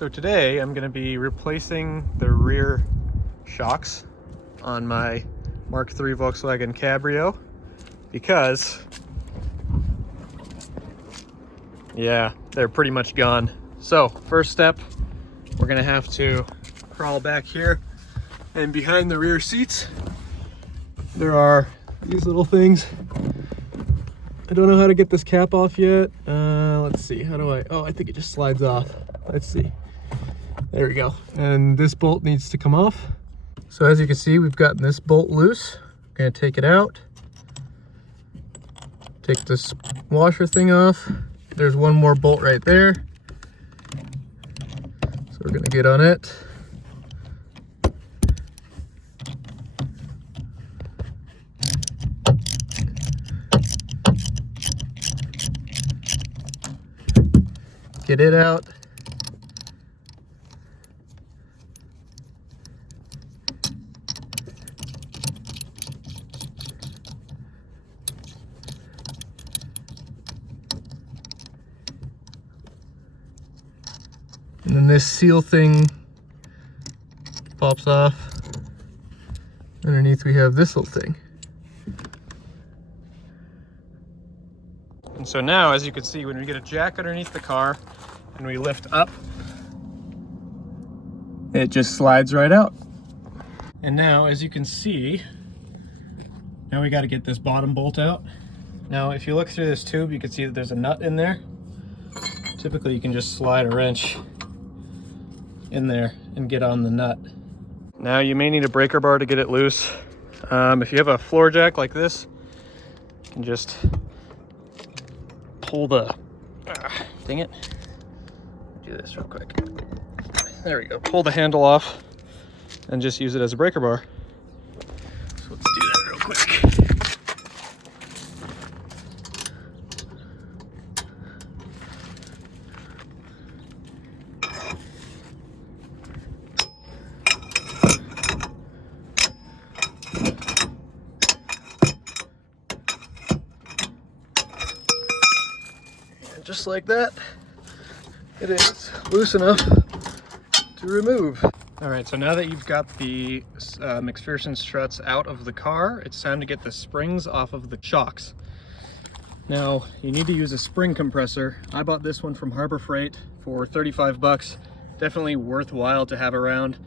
So today I'm going to be replacing the rear shocks on my Mark III Volkswagen Cabrio because, yeah, they're pretty much gone. So first step, we're going to have to crawl back here, and behind the rear seats there are these little things. I don't know how to get this cap off yet. Let's see, how do I, oh, I think it just slides off. Let's see. There we go. And this bolt needs to come off. So as you can see, we've gotten this bolt loose. I'm gonna take it out. Take this washer thing off. There's one more bolt right there. So we're gonna get on it. Get it out. And then this seal thing pops off. Underneath we have this little thing. And so now, as you can see, when we get a jack underneath the car and we lift up, it just slides right out. And now, as you can see, now we got to get this bottom bolt out. Now, if you look through this tube, you can see that there's a nut in there. Typically, you can just slide a wrench in there and get on the nut. Now, you may need a breaker bar to get it loose. If you have a floor jack like this, you can just pull the, dang it, do this real quick. There we go, pull the handle off and just use it as a breaker bar. So let's do that real quick. Just like that, it is loose enough to remove. All right, so now that you've got the McPherson struts out of the car, it's time to get the springs off of the shocks. Now, you need to use a spring compressor. I bought this one from Harbor Freight for 35 bucks. Definitely worthwhile to have around,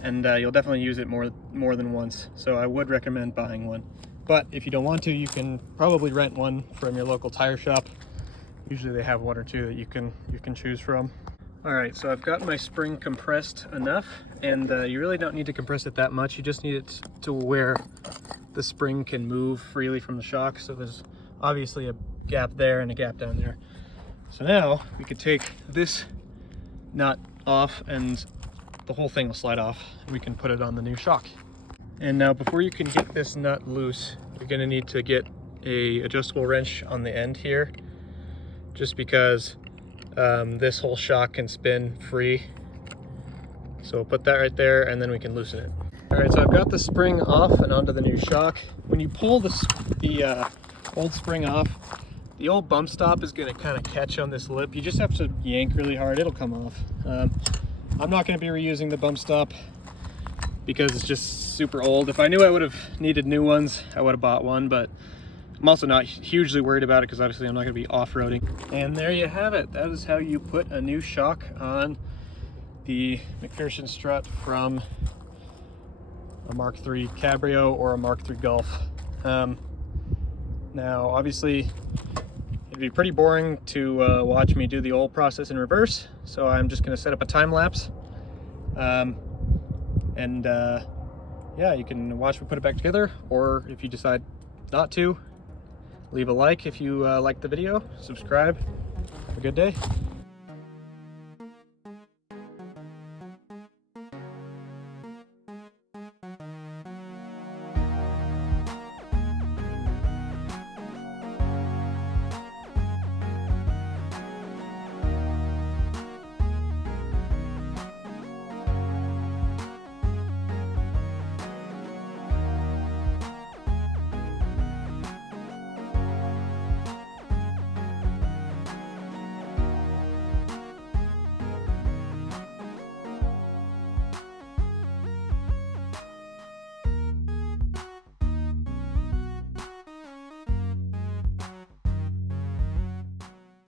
and you'll definitely use it more than once. So I would recommend buying one. But if you don't want to, you can probably rent one from your local tire shop. Usually they have one or two that you can choose from. All right, so I've got my spring compressed enough, and you really don't need to compress it that much. You just need it to where the spring can move freely from the shock. So there's obviously a gap there and a gap down there. So now we could take this nut off and the whole thing will slide off. We can put it on the new shock. And now before you can get this nut loose, you're gonna need to get a adjustable wrench on the end here, just because this whole shock can spin free. So we'll put that right there and then we can loosen it. All right, so I've got the spring off and onto the new shock. When you pull the old spring off, the old bump stop is gonna kind of catch on this lip. You just have to yank really hard, it'll come off. I'm not gonna be reusing the bump stop because it's just super old. If I knew I would have needed new ones, I would have bought one, but I'm also not hugely worried about it because obviously I'm not going to be off-roading. And there you have it. That is how you put a new shock on the McPherson strut from a Mark III Cabrio or a Mark III Golf. Now, obviously, it'd be pretty boring to watch me do the whole process in reverse, so I'm just going to set up a time lapse. Yeah, you can watch me put it back together, or if you decide not to, leave a like if you liked the video, subscribe. Have a good day.